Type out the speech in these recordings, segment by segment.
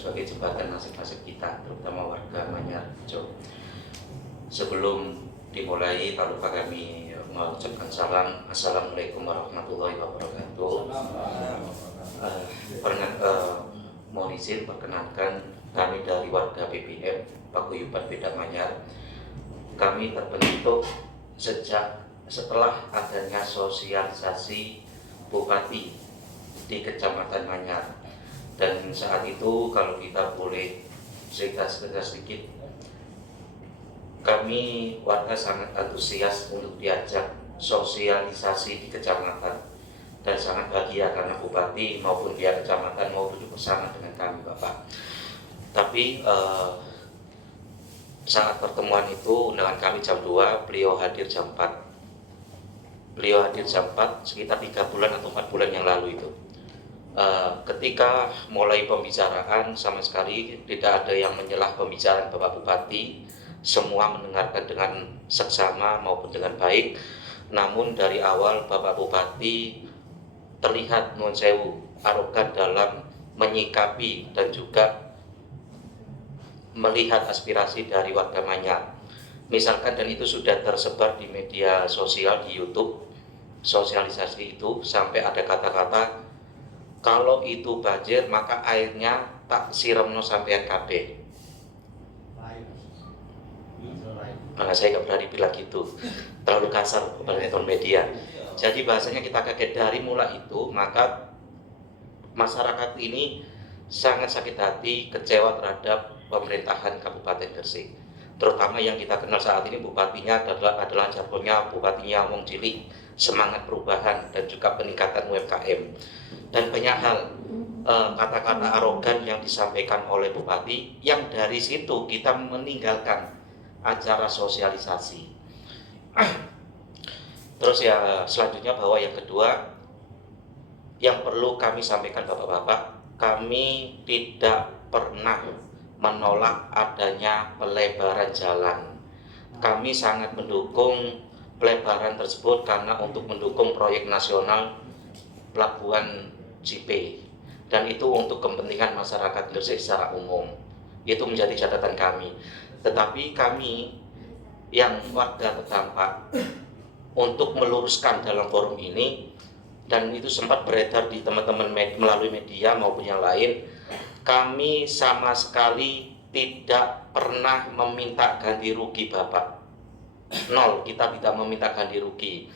sebagai jembatan nasib-nasib kita, terutama warga Manyarjo. Sebelum dimulai, tak lupa kami mengucapkan salam. Assalamualaikum warahmatullahi wabarakatuh. Mohon izin perkenalkan, kami dari warga BPM Paguyuban Bedak Manyar. Kami terbentuk setelah adanya sosialisasi Bupati di Kecamatan Manyar. Dan saat itu kalau kita boleh cerita sedikit, kami warga sangat antusias untuk diajak sosialisasi di kecamatan dan sangat bahagia karena Bupati maupun pihak kecamatan mau duduk bersama dengan kami, Bapak. Tapi saat pertemuan itu undangan kami jam 2, beliau hadir jam 4. Beliau hadir jam 4 sekitar 3 bulan atau 4 bulan yang lalu itu. Ketika mulai pembicaraan, sama sekali tidak ada yang menyelah pembicaraan Bapak Bupati. Semua mendengarkan dengan seksama maupun dengan baik. Namun dari awal Bapak Bupati terlihat nuwun sewu arogan dalam menyikapi dan juga melihat aspirasi dari warga Manyar. Misalkan, dan itu sudah tersebar di media sosial, di YouTube, sosialisasi itu sampai ada kata-kata, kalau itu banjir maka airnya tak siramno sampean kabeh. Saya nggak berani bilang gitu, terlalu kasar kepada nonton media. Jadi bahasanya kita kaget. Dari mulai itu maka masyarakat ini sangat sakit hati, kecewa terhadap pemerintahan Kabupaten Gresik. Terutama yang kita kenal saat ini bupatinya adalah jargonnya bupatinya wong cilik, semangat perubahan dan juga peningkatan UMKM. Dan banyak hal kata-kata arogan yang disampaikan oleh bupati, yang dari situ kita meninggalkan acara sosialisasi. Terus ya selanjutnya bahwa yang kedua yang perlu kami sampaikan Bapak-bapak, kami tidak pernah menolak adanya pelebaran jalan. Kami sangat mendukung pelebaran tersebut karena untuk mendukung proyek nasional Pelabuhan JP, dan itu untuk kepentingan masyarakat Gresik secara umum. Itu menjadi catatan kami. Tetapi kami yang warga terdampak untuk meluruskan dalam forum ini, dan itu sempat beredar di teman-teman melalui media maupun yang lain, kami sama sekali tidak pernah meminta ganti rugi, Bapak. Nol, kita tidak meminta ganti rugi.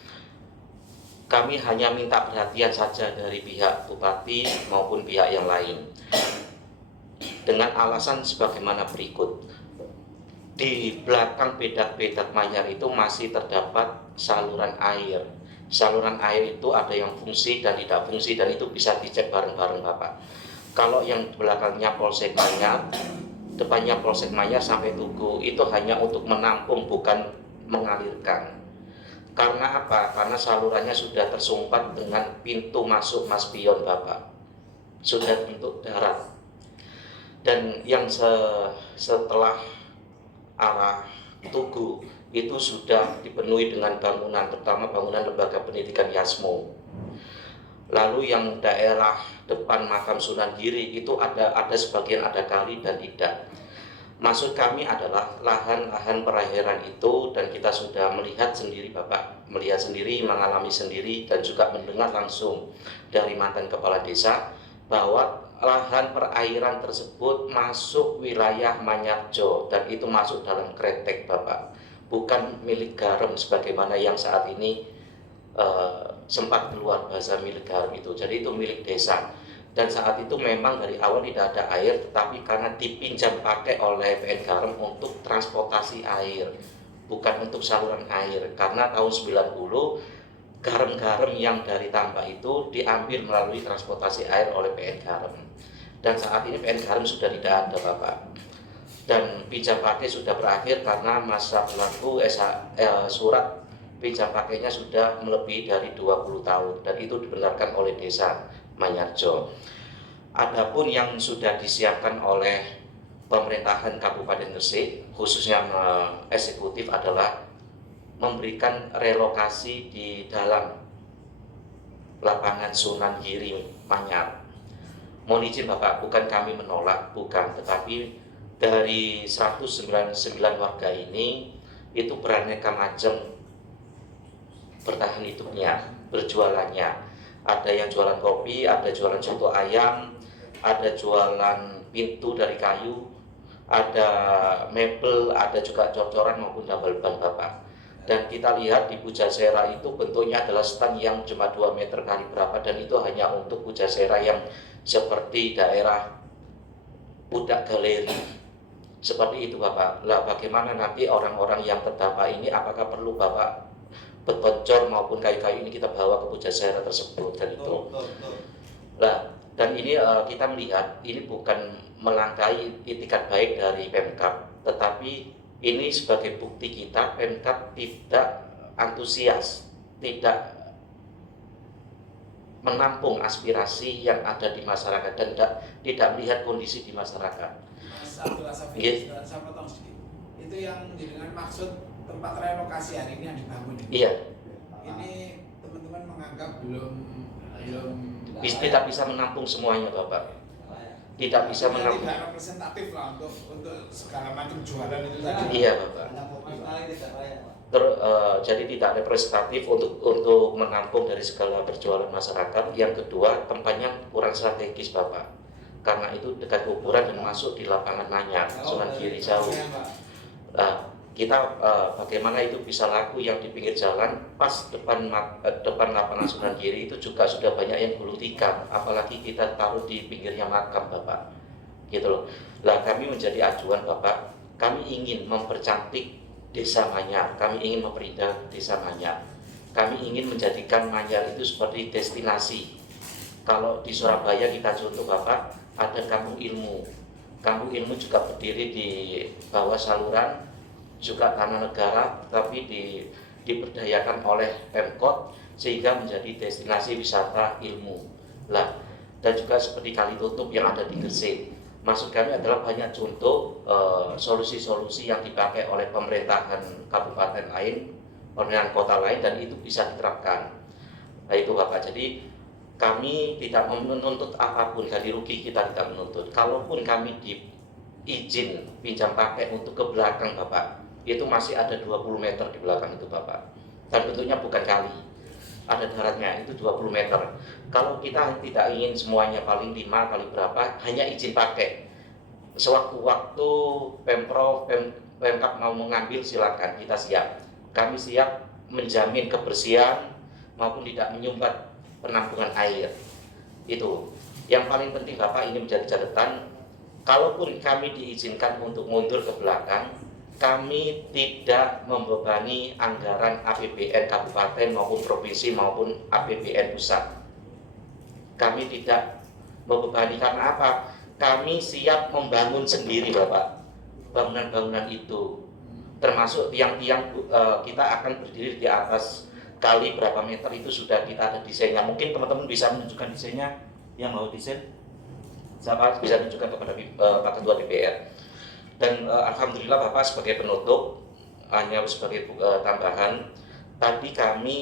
Kami hanya minta perhatian saja dari pihak Bupati maupun pihak yang lain, dengan alasan sebagaimana berikut. Di belakang Bedak Manyar itu masih terdapat saluran air. Saluran air itu ada yang fungsi dan tidak fungsi, dan itu bisa dicek bareng-bareng, Bapak. Kalau yang belakangnya Polsek Manyar, depannya Polsek Manyar sampai Tugu, itu hanya untuk menampung, bukan mengalirkan. Karena apa? Karena salurannya sudah tersumpat dengan pintu masuk Mas Pion, Bapak. Sudah bentuk darat. Dan yang setelah arah Tugu itu sudah dipenuhi dengan bangunan, terutama bangunan lembaga pendidikan Yasmo. Lalu yang daerah depan makam Sunan Giri itu ada sebagian ada kali dan tidak. Maksud kami adalah lahan-lahan perairan itu, dan kita sudah melihat sendiri, Bapak, melihat sendiri, mengalami sendiri, dan juga mendengar langsung dari mantan kepala desa bahwa lahan perairan tersebut masuk wilayah Manyarjo, dan itu masuk dalam kretek, Bapak, bukan milik Garam sebagaimana yang saat ini sempat keluar bahasa milik Garam itu. Jadi itu milik desa. Dan saat itu memang dari awal tidak ada air, tetapi karena dipinjam pakai oleh PN Garam untuk transportasi air, bukan untuk saluran air. Karena tahun 90 garam-garam yang dari tambak itu diambil melalui transportasi air oleh PN Garam. Dan saat ini PN Garam sudah tidak ada, Bapak. Dan pinjam pakai sudah berakhir karena masa berlaku surat pinjam pakainya sudah melebihi dari 20 tahun, dan itu dibenarkan oleh desa Manyarjo. Adapun yang sudah disiapkan oleh pemerintahan Kabupaten Gresik, khususnya eksekutif, adalah memberikan relokasi di dalam lapangan Sunan Giri Manyar. Mohon izin Bapak, bukan kami menolak, bukan, tetapi dari 199 warga ini itu beraneka macam bertahan hidupnya, berjualannya. Ada yang jualan kopi, ada jualan soto ayam, ada jualan pintu dari kayu, ada mebel, ada juga cor-coran maupun double ban Bapak. Dan kita lihat di Pujasera itu bentuknya adalah stand yang cuma 2 meter kali berapa, dan itu hanya untuk Pujasera yang seperti daerah Pudak Galeri. Seperti itu Bapak. Lah bagaimana nanti orang-orang yang terdampak ini, apakah perlu Bapak beton maupun kayu-kayu ini kita bawa ke Pujasera tersebut dan itu. Nah, dan ini kita melihat ini bukan melangkahi itikat baik dari Pemkab, tetapi ini sebagai bukti kita Pemkab tidak antusias, tidak menampung aspirasi yang ada di masyarakat dan tidak melihat kondisi di masyarakat. Yes. Saya potong sedikit. Itu yang dengan maksud tempat relokasi hari ini yang dibangun ini. Iya. Ini teman-teman menganggap belum tidak bisa menampung semuanya Bapak. Tidak bisa menampung. Tidak representatif lah untuk segala macam jualan itu tadi. Iya Bapak. Jadi tidak representatif untuk menampung dari segala berjualan masyarakat. Yang kedua, tempatnya kurang strategis Bapak, karena itu dekat kuburan dan masuk di lapangan Nanyang, Sunan Giri jauh. Kita bagaimana itu bisa laku yang di pinggir jalan pas depan lapangan Sunan Giri itu juga sudah banyak yang gulung tikar, apalagi kita taruh di pinggirnya makam Bapak, gitu loh. Lah kami menjadi ajuan Bapak, kami ingin mempercantik Desa Manyar, kami ingin memperindah Desa Manyar, kami ingin menjadikan Manyar itu seperti destinasi. Kalau di Surabaya kita contoh Bapak, ada kampung ilmu. Kampung ilmu juga berdiri di bawah saluran, juga tanah negara, tapi diberdayakan oleh Pemkot sehingga menjadi destinasi wisata ilmu. Lah, dan juga seperti Kali Tutup yang ada di Gresik. Maksud kami adalah banyak contoh solusi-solusi yang dipakai oleh pemerintahan kabupaten lain, pemerintahan kota lain, dan itu bisa diterapkan. Nah itu Bapak, jadi kami tidak menuntut apapun, ganti rugi kita tidak menuntut. Kalaupun kami diizin pinjam pakai untuk ke belakang Bapak, itu masih ada 20 meter di belakang itu Bapak. Dan bentuknya bukan kali, ada daratnya, itu 20 meter. Kalau kita tidak ingin semuanya paling 5 kali berapa, hanya izin pakai. Sewaktu-waktu Pemkab mau mengambil silakan, kita siap. Kami siap menjamin kebersihan maupun tidak menyumbat penampungan air. Itu yang paling penting Bapak, ini menjadi catatan. Kalaupun kami diizinkan untuk mundur ke belakang, kami tidak membebani anggaran APBN kabupaten maupun provinsi maupun APBN pusat. Kami tidak membebani, karena apa? Kami siap membangun sendiri Bapak bangunan-bangunan itu, termasuk tiang-tiang. Kita akan berdiri di atas kali berapa meter itu sudah kita ada desainnya. Mungkin teman-teman bisa menunjukkan desainnya, yang mau desain siapa bisa menunjukkan kepada Pak Ketua DPR. Dan alhamdulillah Bapak, sebagai penutup, hanya sebagai tambahan, tadi kami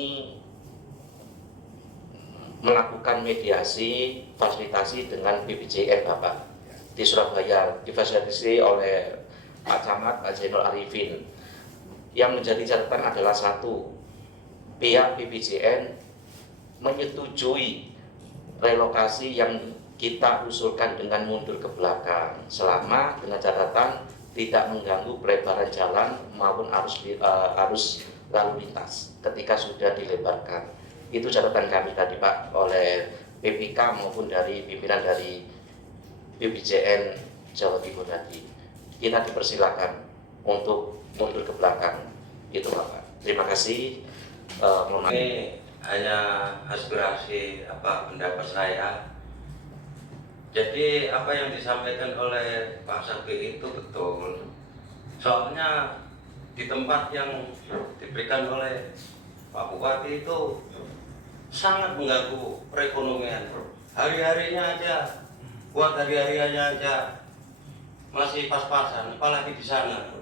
melakukan mediasi fasilitasi dengan BPJN Bapak di Surabaya, difasilitasi oleh Pak Camat, Pak Zainul Arifin. Yang menjadi catatan adalah satu, pihak BPJN menyetujui relokasi yang kita usulkan dengan mundur ke belakang, selama dengan catatan tidak mengganggu pelebaran jalan maupun arus lalu lintas ketika sudah dilebarkan. Itu catatan kami tadi Pak, oleh PPK maupun dari pimpinan dari BPJN Jawa Timur tadi. Kita dipersilakan untuk mundur ke belakang. Itu Bapak. Terima kasih. Ini hanya aspirasi pendapat saya. Jadi apa yang disampaikan oleh Pak Sabi itu betul. Soalnya di tempat yang diberikan oleh Pak Bupati itu sangat mengganggu perekonomian. Hari-harinya aja, buat hari-harinya aja masih pas-pasan, apalagi di sana.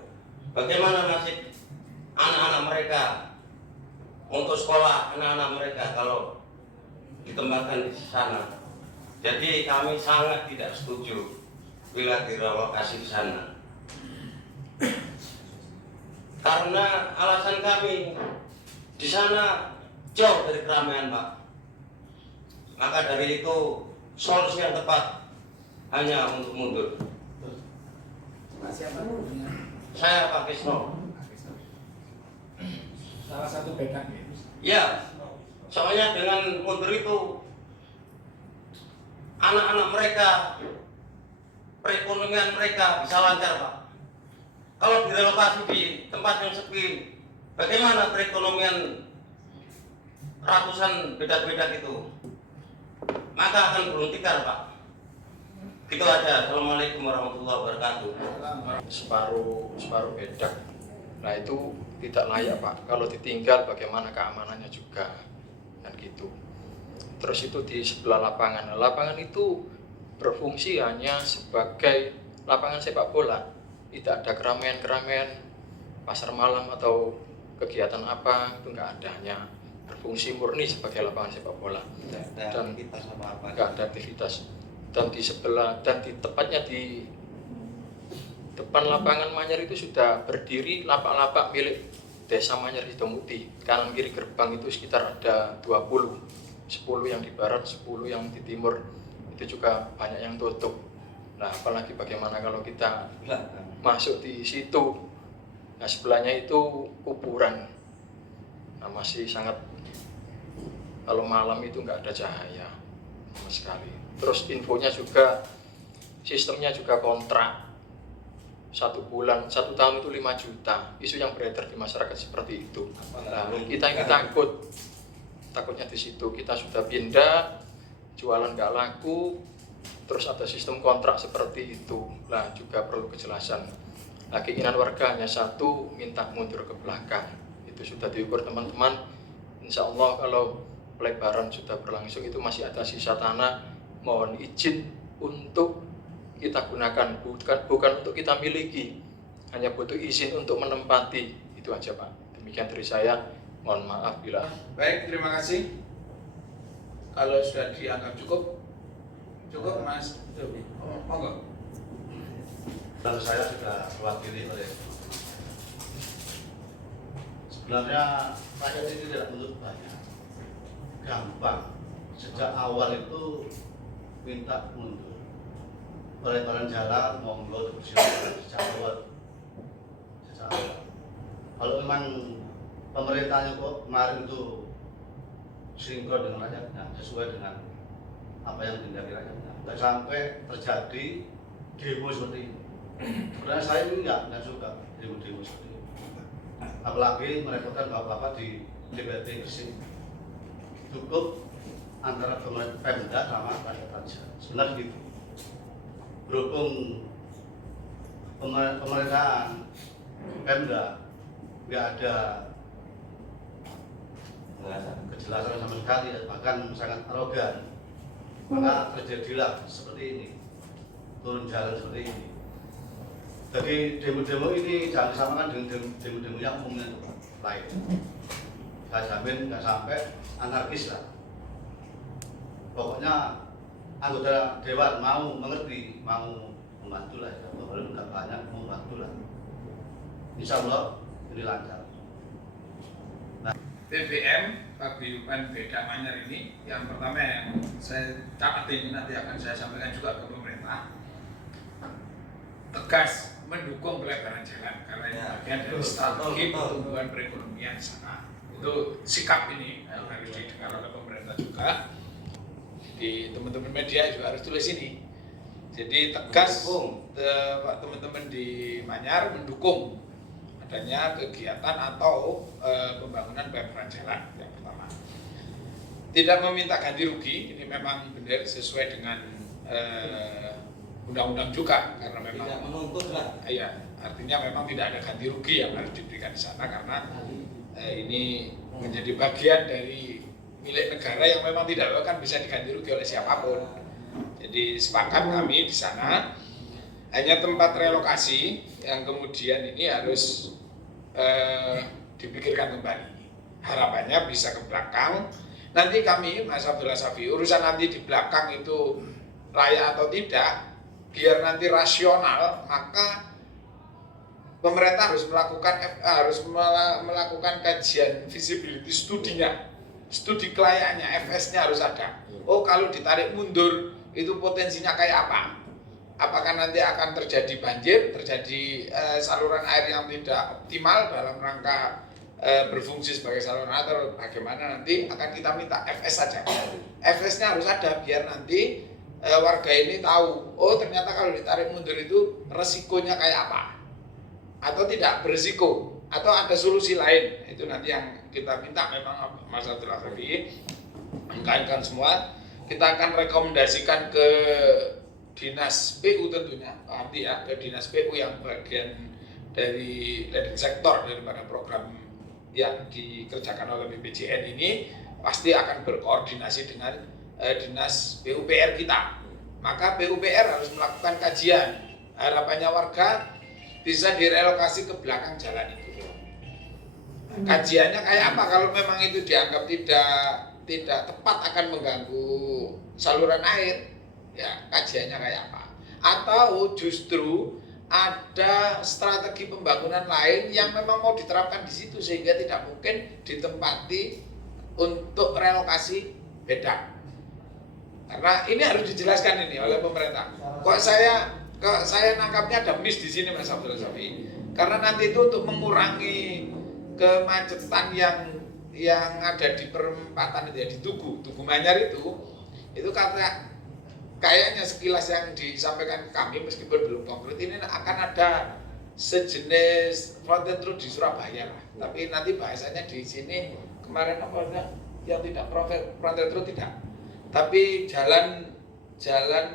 Bagaimana nasib anak-anak mereka untuk sekolah, anak-anak mereka kalau ditempatkan di sana? Jadi kami sangat tidak setuju bila direlokasi di sana. Karena alasan kami di sana jauh dari keramaian, Pak. Maka dari itu solusi yang tepat hanya untuk mundur. Pak siapa dengan Saya Pak Kisno. salah satu beda ya. Ya, soalnya dengan mundur itu anak-anak mereka, perekonomian mereka bisa lancar, Pak. Kalau direlokasi di tempat yang sepi, bagaimana perekonomian ratusan beda-beda gitu? Maka akan gulung tikar, Pak. Gitu aja. Assalamualaikum warahmatullahi wabarakatuh. Separuh bedak. Nah itu tidak layak Pak. Kalau ditinggal bagaimana keamanannya juga, kan gitu. Terus itu di sebelah lapangan. Nah, lapangan itu berfungsi hanya sebagai lapangan sepak bola. Tidak ada keramaian-keramaian pasar malam atau kegiatan apa, itu nggak ada. Hanya berfungsi murni sebagai lapangan sepak bola. Dan nggak ada aktivitas. Dan di sebelah dan di tepatnya di depan lapangan Manyar itu sudah berdiri lapak-lapak milik Desa Manyar Sidomukti. Kanan kiri gerbang itu sekitar ada 20, 10 yang di barat, 10 yang di timur. Itu juga banyak yang tutup. Nah, apalagi bagaimana kalau kita masuk di situ. Nah, sebelahnya itu kuburan. Nah, masih sangat, kalau malam itu nggak ada cahaya sama sekali. Terus infonya juga, sistemnya juga kontrak 1 bulan, 1 tahun itu 5 juta. Isu yang beredar di masyarakat seperti itu. Nah, kita ini takutnya di situ. Kita sudah pindah, jualan nggak laku, terus ada sistem kontrak seperti itu. Nah, juga perlu kejelasan. Nah, keinginan warga hanya satu, minta mundur ke belakang. Itu sudah diukur teman-teman. Insya Allah kalau pelebaran sudah berlangsung itu masih ada sisa tanah, mohon izin untuk kita gunakan, bukan untuk kita miliki, hanya butuh izin untuk menempati. Itu aja Pak. Demikian dari saya, mohon maaf bila. Baik, terima kasih. Kalau sudah dianggap cukup Mas Dobi. Monggo. Dan saya sudah mewakili oleh, sebenarnya rakyat ini tidak menuntut banyak, gampang. Sejak awal itu minta mundur, pelebaran jalan monggo dipersilakan sejak awal. Kalau memang pemerintahnya kok kemarin itu sinkron dengan rakyatnya, sesuai dengan apa yang dikehendaki rakyatnya, nggak sampai terjadi demo seperti ini. Sebenarnya saya ini nggak suka demo-demo seperti ini, apalagi merepotkan bapak-bapak di DPRD Gresik. Cukup antara Pemda sama rakyat saja, sebenarnya gitu. Berhubung pemerintahan Pemda nggak ada kejelasan sama sekali, bahkan sangat arogan, maka terjadilah seperti ini, turun jalan seperti ini. Jadi demo-demo ini jangan disamakan dengan demo-demo yang umumnya lain. Saya jamin nggak sampai anarkis lah. Pokoknya anggota dewan mau mengerti, mau membantu lah, walaupun nggak banyak, mau membantu lah. Insya Allah ini lancar. BBM Paguyuban Bedak Manyar ini, yang pertama yang saya capatin nanti akan saya sampaikan juga ke pemerintah, tegas mendukung pelebaran jalan karena ini bagian dari strategi pertumbuhan perekonomian di sana. Itu sikap ini yang harus didengar oleh pemerintah juga. Di teman-teman media juga harus tulis ini. Jadi tegas teman-teman di Manyar mendukung adanya kegiatan atau pembangunan pelebaran jalan, yang pertama. Tidak meminta ganti rugi, ini memang benar sesuai dengan undang-undang juga, karena memang tidak menuntut lah. Iya, artinya memang tidak ada ganti rugi yang harus diberikan di sana karena ini menjadi bagian dari milik negara yang memang tidak akan bisa diganti rugi oleh siapapun. Jadi sepakat kami di sana hanya tempat relokasi yang kemudian ini harus dipikirkan kembali. Harapannya bisa ke belakang, Nanti kami, Mas Abdullah Safi, urusan nanti di belakang itu layak atau tidak, biar nanti rasional, maka pemerintah harus melakukan kajian visibility studinya, studi kelayakannya, FS-nya harus ada. Oh, kalau ditarik mundur itu potensinya kayak apa? Apakah nanti akan terjadi banjir, terjadi saluran air yang tidak optimal dalam rangka berfungsi sebagai saluran air, atau bagaimana, nanti akan kita minta FS saja. FS-nya harus ada biar nanti warga ini tahu, oh ternyata kalau ditarik mundur itu resikonya kayak apa, atau tidak berisiko, atau ada solusi lain. Itu nanti yang kita minta. Memang Mas Abdul Afifi mengkaitkan semua, kita akan rekomendasikan ke Dinas PU tentunya, nanti ya, ke Dinas PU yang bagian dari leading sektor daripada program yang dikerjakan oleh BPJN ini, pasti akan berkoordinasi dengan Dinas PUPR kita. Maka PUPR harus melakukan kajian. Harapannya warga bisa direlokasi ke belakang jalan itu. Kajiannya kayak apa? Kalau memang itu dianggap tidak tepat, akan mengganggu saluran air, ya kajiannya kayak apa? Atau justru ada strategi pembangunan lain yang memang mau diterapkan di situ, sehingga tidak mungkin ditempati untuk relokasi beda. Karena ini harus dijelaskan ini oleh pemerintah. Kok saya nangkapnya ada miss di sini, Mas Abdul Safi. Karena nanti itu untuk mengurangi kemacetan yang ada di perempatan itu ya, di Tugu Manyar itu kayaknya sekilas yang disampaikan kami, meskipun belum konkret, ini akan ada sejenis frontage road di Surabaya lah. Tapi nanti bahasanya di sini kemarin apa yang tidak frontage road tidak. Tapi jalan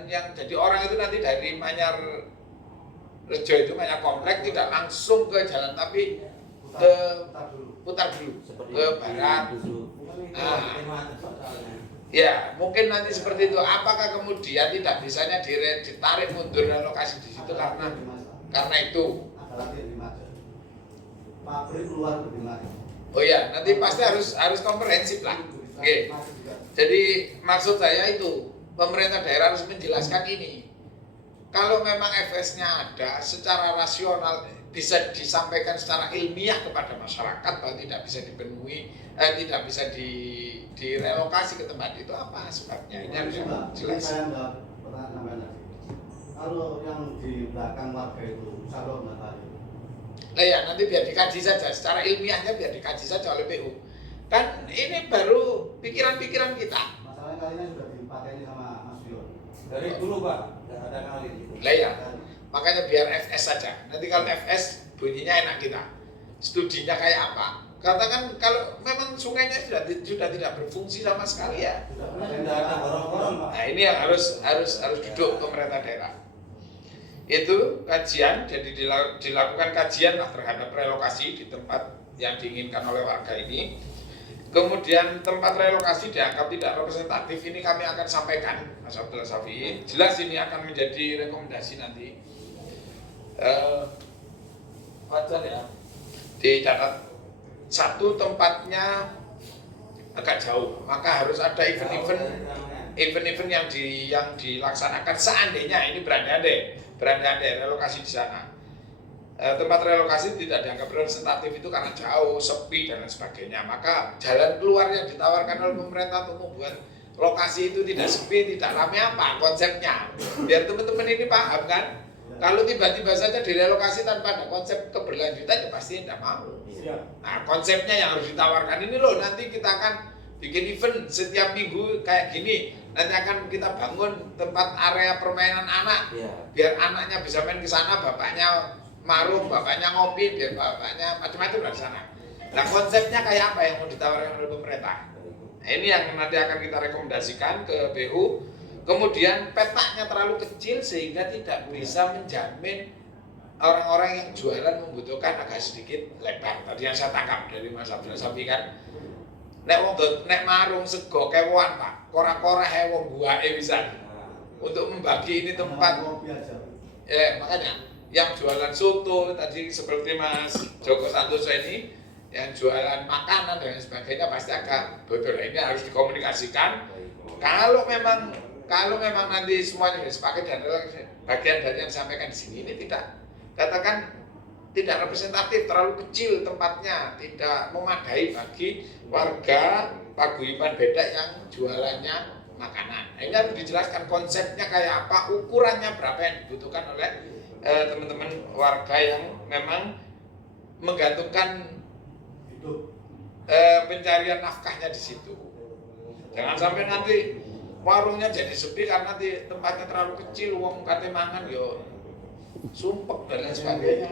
yang jadi orang itu nanti dari Manyar Rejo itu Manyar Komplek tidak langsung ke jalan, tapi putar dulu ke barat. Ya, mungkin nanti seperti itu. Apakah kemudian tidak bisanya ditarik mundur relokasi di situ karena itu? Oh ya, nanti pasti harus komprehensif lah. Oke. Jadi maksud saya itu, pemerintah daerah harus menjelaskan ini. Kalau memang FS-nya ada, secara rasional bisa disampaikan secara ilmiah kepada masyarakat bahwa tidak bisa dipenuhi, tidak bisa direlokasi ke tempat itu, apa sebabnya? Ini harus jelas. Kalau yang di belakang warga itu, salon matahari. Nah ya, nanti biar dikaji saja, secara ilmiahnya biar dikaji saja oleh PU. Kan ini baru pikiran-pikiran kita. Masalahnya kali ini sudah dipakai sama Mas Yon. Dari dulu Pak, tidak ada kali. Lah ya, makanya biar FS saja. Nanti kalau FS bunyinya enak kita. Studinya kayak apa? Katakan kalau memang sungainya sudah tidak berfungsi sama sekali ya. Tidak ada gorong-gorong Pak. Nah ini yang harus duduk pemerintah daerah. Itu kajian, jadi dilakukan kajian lah terhadap relokasi di tempat yang diinginkan oleh warga ini. Kemudian tempat relokasi dianggap tidak representatif, ini kami akan sampaikan, Mas Abdullah Safi. Jelas ini akan menjadi rekomendasi nanti. Wajar ya, dicatat satu tempatnya agak jauh, maka harus ada event-event yang dilaksanakan seandainya ini berandai-andai relokasi di sana. Tempat relokasi tidak dianggap representatif itu karena jauh, sepi dan lain sebagainya. Maka jalan keluar yang ditawarkan oleh pemerintah untuk membuat lokasi itu tidak sepi, tidak ramai, apa konsepnya? Biar teman-teman ini paham kan. Kalau tiba-tiba saja direlokasi tanpa ada konsep keberlanjutan, ya pasti tidak mau. Nah, konsepnya yang harus ditawarkan ini loh, nanti kita akan bikin event setiap minggu kayak gini. Nanti akan kita bangun tempat area permainan anak, biar anaknya bisa main ke sana, bapaknya marung, bapaknya ngopi, biar bapaknya macam-macam dari sana. Nah, konsepnya kayak apa yang mau ditawarkan oleh pemerintah? Nah, ini yang nanti akan kita rekomendasikan ke BU. Kemudian petanya terlalu kecil sehingga tidak bisa menjamin orang-orang yang jualan membutuhkan agak sedikit lebar. Tadi yang saya tangkap dari Mas Abdul Safi kan, nek marung sego kewan Pak, kora-kora hewan buahnya bisa untuk membagi ini tempat. Makanya yang jualan soto tadi seperti Mas Joko Santoso ini, yang jualan makanan dan sebagainya pasti akan betul. Ini harus dikomunikasikan. Kalau memang nanti semuanya disepakati dan bagian dari yang disampaikan di sini ini tidak, katakan tidak representatif, terlalu kecil tempatnya, tidak memadai bagi warga paguyuban bedak yang jualannya makanan. Nah, ini harus dijelaskan konsepnya kayak apa, ukurannya berapa yang dibutuhkan oleh teman-teman warga yang memang menggantungkan pencarian nafkahnya di situ. Jangan sampai nanti warungnya jadi sepi karena tempatnya terlalu kecil, uang kate mangan yo sumpek dan lain sebagainya.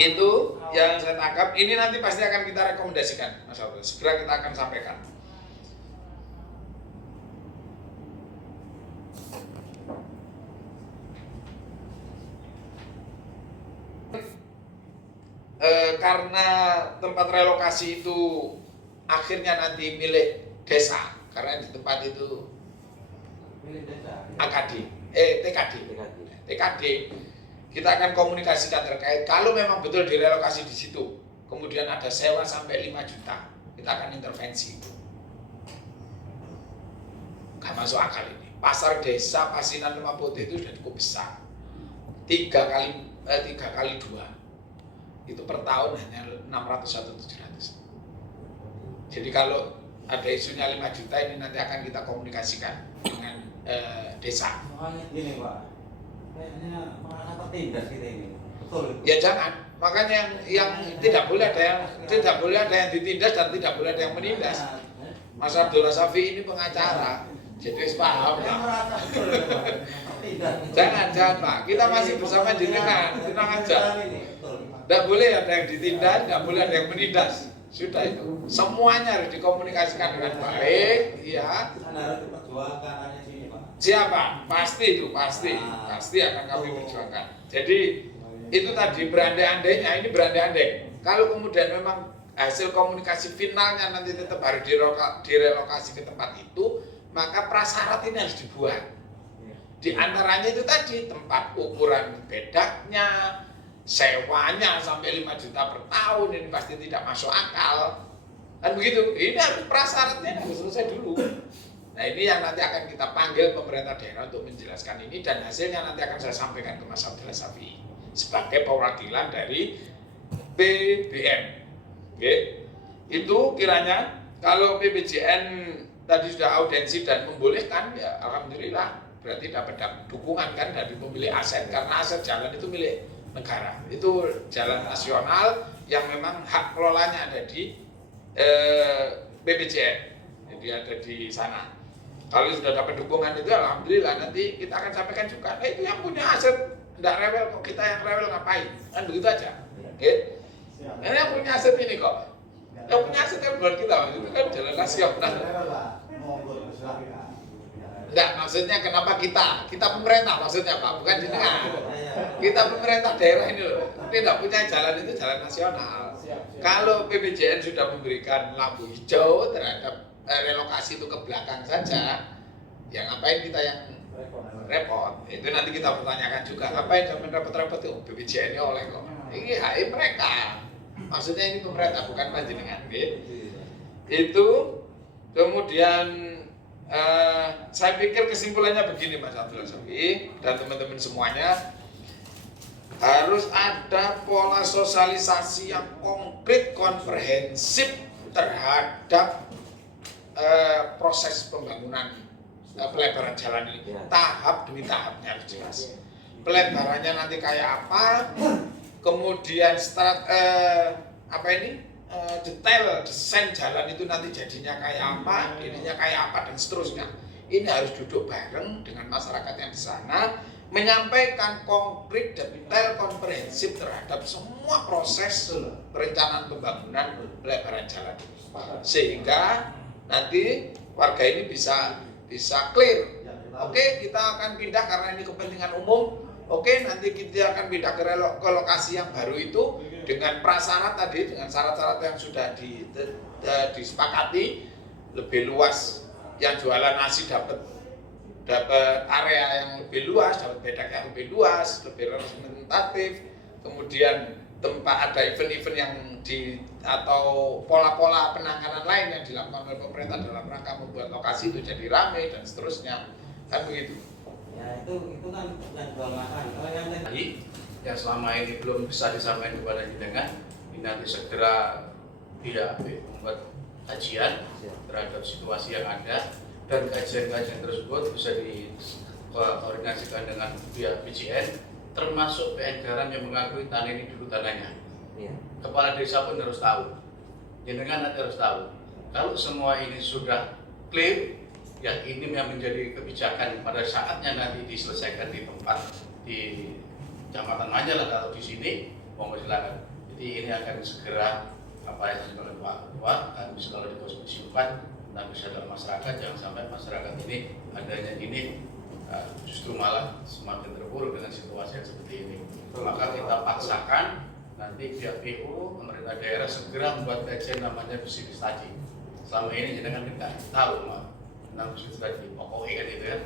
Itu yang saya tangkap. Ini nanti pasti akan kita rekomendasikan, Mas Abdul. Segera kita akan sampaikan. Karena tempat relokasi itu akhirnya nanti milik desa, karena di tempat itu TKD, kita akan komunikasikan terkait kalau memang betul direlokasi di situ, kemudian ada sewa sampai 5 juta, kita akan intervensi. Gak masuk akal ini. Pasar desa Pasinan Lemah Putih itu sudah cukup besar, 3 kali 2 itu per tahun hanya 600 atau 700. Jadi kalau ada isunya 5 juta ini nanti akan kita komunikasikan dengan desa. Ini Pak, kayaknya merasa tertindas kita ini. Betul. Ya jangan. Makanya yang tidak boleh ada yang ditindas dan tidak boleh ada yang menindas. Mas Abdul Safi ini pengacara, jadi paham ya. Jangan Pak, kita masih bersama jenengan, tenang aja. Tidak boleh ada yang ditindas, tidak boleh ada yang menindas. Sudah itu. Semuanya harus dikomunikasikan dengan baik, ya. Harus diperjuangkan di sini, Pak. Siapa? Pasti itu, pasti akan kami perjuangkan. Jadi itu tadi berandai-andainya, ini berandai-andai. Kalau kemudian memang hasil komunikasi finalnya nanti tetap harus direlokasi ke tempat itu, maka prasyarat ini harus dibuat. Di antaranya itu tadi tempat ukuran bedaknya, sewanya sampai 5 juta per tahun, ini pasti tidak masuk akal. Kan begitu, ini harus prasyaratnya harus selesai dulu. Nah ini yang nanti akan kita panggil pemerintah daerah untuk menjelaskan ini, dan hasilnya nanti akan saya sampaikan ke Mas Abdul Safi sebagai perwakilan dari PBM. Oke. Itu kiranya kalau PBJN tadi sudah audiensi dan membolehkan, ya alhamdulillah berarti dapat dukungan kan dari pemilik aset, karena aset jalan itu milik negara, itu jalan nasional yang memang hak kelolanya ada di BPJN, jadi ada di sana. Kalau sudah dapat dukungan itu alhamdulillah, nanti kita akan sampaikan juga, itu yang punya aset tidak rewel kok, kita yang rewel ngapain, kan begitu aja. Oke? Ini yang punya aset ini kok, yang punya aset kan bukan kita, itu kan jalan nasional. Enggak, maksudnya kenapa kita pemerintah maksudnya Pak, bukan jenengan. Kita pemerintah daerah ini loh, tidak punya jalan itu jalan nasional. Kalau PBJN sudah memberikan lampu hijau terhadap relokasi itu ke belakang saja, ya ngapain kita yang repot? Itu nanti kita pertanyakan juga, ngapain sampai repot-repot itu PBJN ini oleh kok? Ini hak mereka. Maksudnya ini pemerintah bukan panjenengan, gitu. Itu kemudian saya pikir kesimpulannya begini Mas Abdul Safi dan teman-teman semuanya, harus ada pola sosialisasi yang konkret, komprehensif terhadap proses pembangunan pelebaran jalan ini, tahap demi tahapnya harus jelas. Pelebarannya nanti kayak apa, kemudian detail desain jalan itu nanti jadinya kayak apa, ininya kayak apa, dan seterusnya. Ini harus duduk bareng dengan masyarakat yang di sana, menyampaikan konkret, detail, komprehensif terhadap semua proses perencanaan pembangunan pelebaran jalan, sehingga nanti warga ini bisa clear. Oke, kita akan pindah karena ini kepentingan umum. Oke, nanti kita akan pindah ke lokasi yang baru itu dengan prasyarat tadi, dengan syarat-syarat yang sudah disepakati, lebih luas. Yang jualan nasi dapat area yang lebih luas, dapat bedak yang lebih luas, lebih representatif. Kemudian tempat ada event-event yang atau pola-pola penanganan lain yang dilakukan oleh pemerintah dalam rangka membuat lokasi itu jadi ramai dan seterusnya, kan begitu. Ya itu kan yang jual makan. Kalau yang tadi Yang selama ini belum bisa disampaikan kepada jenengan, ini nanti segera membuat kajian terhadap situasi yang ada, dan kajian-kajian tersebut bisa dikoordinasikan dengan pihak PJN, termasuk PN Garam yang mengakui tanah ini dulu tanahnya. Kepala desa pun harus tahu, jenengan nanti harus tahu. Kalau semua ini sudah clear, ya ini yang menjadi kebijakan pada saatnya nanti diselesaikan di tempat di Kecamatan Manyar atau di sini, mohon silakan. Jadi ini akan segera apa yang disampaikan Pak Ketua, akan bisa kalau dikonsumsikan dan bisa dalam masyarakat, jangan sampai masyarakat ini adanya ini justru malah semakin terpuruk dengan situasi yang seperti ini. Maka kita paksakan nanti pihak PU, pemerintah daerah segera membuat kajian namanya bisnis tadi. Selama ini jangan kita tahu tentang bisnis tadi, pokoknya kan itu ya.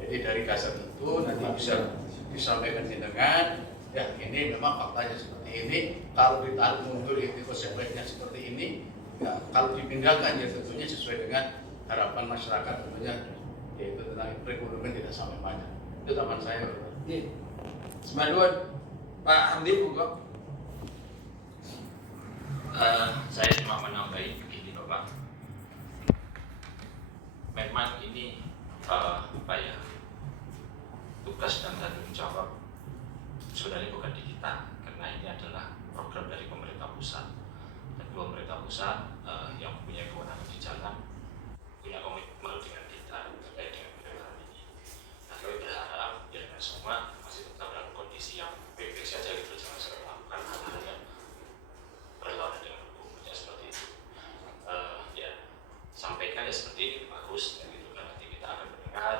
Jadi dari dasar itu nanti bisa disampaikan jenengan, ya ini memang faktanya seperti ini. Kalau ditarik mundur itu konsekuensinya seperti ini. Ya, kalau dipindahkan ya tentunya sesuai dengan harapan masyarakat tentunya, yaitu tentang perekonomian tidak sampai banyak. Itu taman saya. Semanduan Pak Hamdi buka. Saya cuma menambahi begini Bapak. Memang ini tugas dan tanggung jawab sebenarnya bukan di kita, karena ini adalah program dari pemerintah pusat, dan pemerintah pusat yang punya kewenangan di jalan punya komitmen dengan kita terkait dengan penanganan ini. Nah, kami berharap ya dengan semua masih tetap dalam kondisi yang baik-baik saja gitu, jangan sampai melakukan hal-hal yang berlawanan dengan hukumnya seperti itu. Ya sampaikan ya seperti ini bagus gitu kan, nanti kita akan mendengar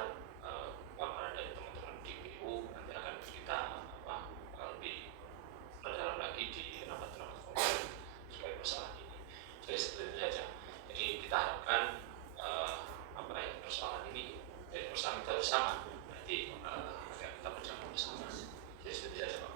paparan dari teman-teman di PU, nanti akan kita lebih berdalam lagi di rapat-rapat komisi terkait masalah ini. Jadi seperti itu saja. Jadi kita harapkan persoalan ini persoalan kita bersama, nanti kita berjalan bersama. Jadi seperti itu saja Pak.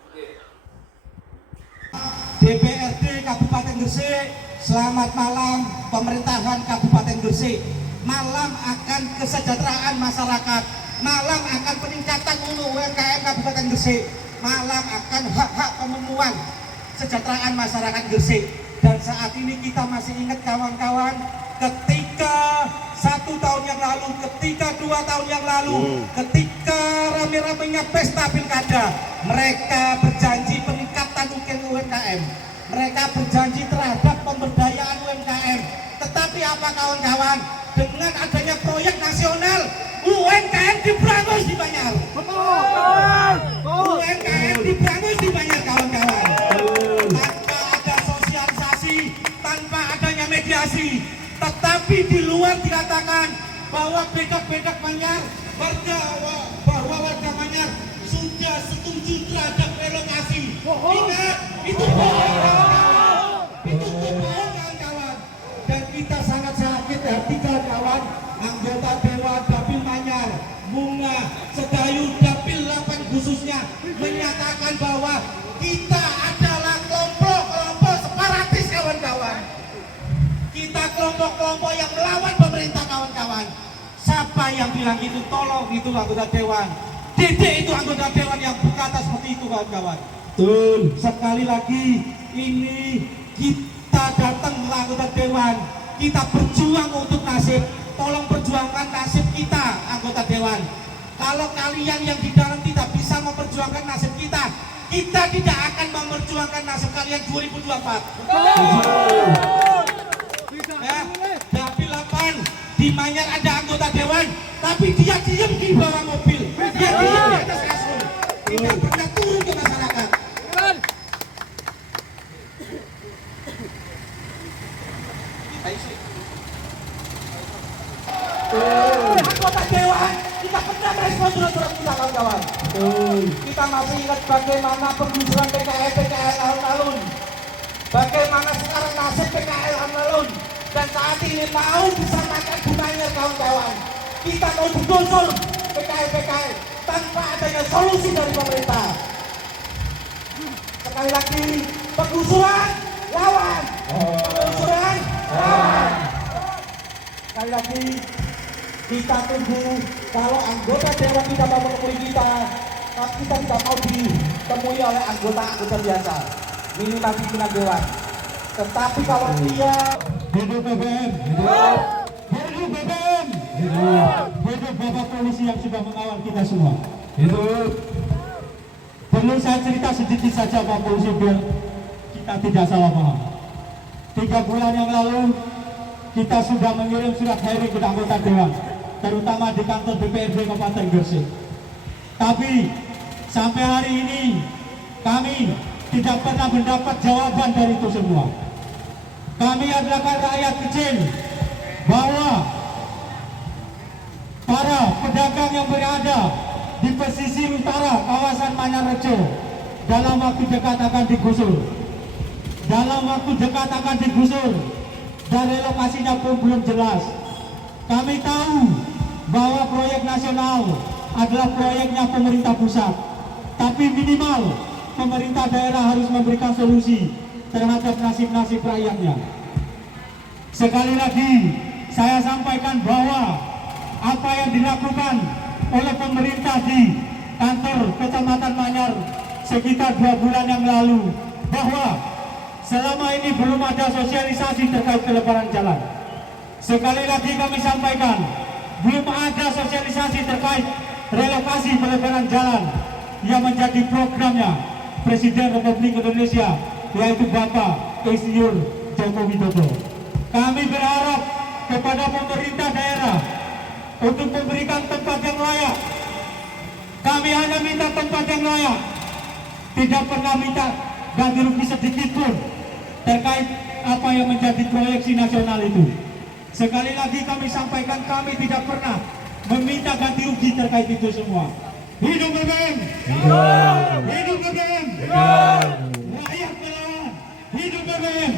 DPRD Kabupaten Gresik, selamat malam pemerintahan Kabupaten Gresik. Malam akan kesejahteraan masyarakat, malam akan peningkatan untuk UMKM Kabupaten Gresik, malam akan hak-hak pemenuhan kesejahteraan masyarakat Gresik. Dan saat ini kita masih ingat kawan-kawan, ketika 1 tahun yang lalu, ketika 2 tahun yang lalu, ketika rame-ramenya pesta pilkada, mereka berjanji peningkatan UMKM, mereka berjanji terhadap pemberdayaan UMKM. Tetapi apa kawan-kawan, dengan adanya proyek nasional, UMKM diberangus di Manyar. UMKM diberangus di Manyar kawan-kawan. Tanpa ada sosialisasi, tanpa adanya mediasi. Tetapi di luar dikatakan bahwa bedak-bedak Manyar, bahwa warga Manyar sudah setuju terhadap relokasi. Ingat, itu bohong kawan-kawan. Itu bohong kawan-kawan. Dan kita sangat sakit hati kawan-kawan, anggota Dewan Dapil Manyar, Bunga, Sedayu, Dapil 8 khususnya menyatakan bahwa kita adalah kelompok-kelompok separatis kawan-kawan. Kita kelompok-kelompok yang melawan pemerintah kawan-kawan. Siapa yang bilang itu? Tolong itu anggota Dewan. Dede itu anggota Dewan yang berkata seperti itu kawan-kawan. Betul. Sekali lagi ini kita datang ke anggota Dewan, kita berjuang untuk nasib. Tolong perjuangkan nasib kita anggota Dewan. Kalau kalian yang di dalam tidak bisa memperjuangkan nasib kita, kita tidak akan memperjuangkan nasib kalian 2024. Ya, Dapil 8 di Manyar ada anggota Dewan, tapi dia diam di bawah mobil, dia diam di atas kasur, tidak pernah turun ke masyarakat. Anggota Dewan kita pernah merespon surat-surat kita kawan-kawan. Kita masih ingat bagaimana penggusuran PKL alun-alun, bagaimana sekarang nasib PKL alun-alun, dan saat ini mau disamakan di Manyar kawan-kawan. Kita mau digusur PKL tanpa adanya solusi dari pemerintah. Sekali lagi, penggusuran lawan. Penggusuran lawan. Sekali lagi, kita tunggu kalau anggota dewan tidak mau menemui kita tidak mau ditemui oleh anggota biasa, minimal pimpinan dewan. Tetapi kalau dia hidup BBM, hidup BBM, hidup Bapak Polisi yang sudah mengawal kita semua, hidup. Perlu saya cerita sedikit saja Pak Polisi biar kita tidak salah paham. 3 bulan yang lalu kita sudah mengirim surat hearing ke anggota dewan, terutama di kantor DPRD Kabupaten Gresik. Tapi sampai hari ini kami tidak pernah mendapat jawaban dari itu semua. Kami adalah rakyat kecil, bahwa para pedagang yang berada di pesisir utara kawasan Manarrejo dalam waktu dekat akan digusur. Dalam waktu dekat akan digusur dan relokasinya pun belum jelas. Kami tahu bahwa proyek nasional adalah proyeknya pemerintah pusat, tapi minimal pemerintah daerah harus memberikan solusi terhadap nasib-nasib rakyatnya. Sekali lagi saya sampaikan bahwa apa yang dilakukan oleh pemerintah di kantor Kecamatan Manyar sekitar 2 bulan yang lalu, bahwa selama ini belum ada sosialisasi terkait pelebaran jalan. Sekali lagi kami sampaikan, belum ada sosialisasi terkait relokasi pelebaran jalan yang menjadi programnya Presiden Republik Indonesia, yaitu Bapak Insinyur Joko Widodo. Kami berharap kepada pemerintah daerah untuk memberikan tempat yang layak. Kami hanya minta tempat yang layak, tidak pernah minta ganti rugi sedikit pun terkait apa yang menjadi proyeksi nasional itu. Sekali lagi kami sampaikan, kami tidak pernah meminta ganti rugi terkait itu semua. Hidup BBM! Hidup BBM! Rakyat melawan! Hidup BBM!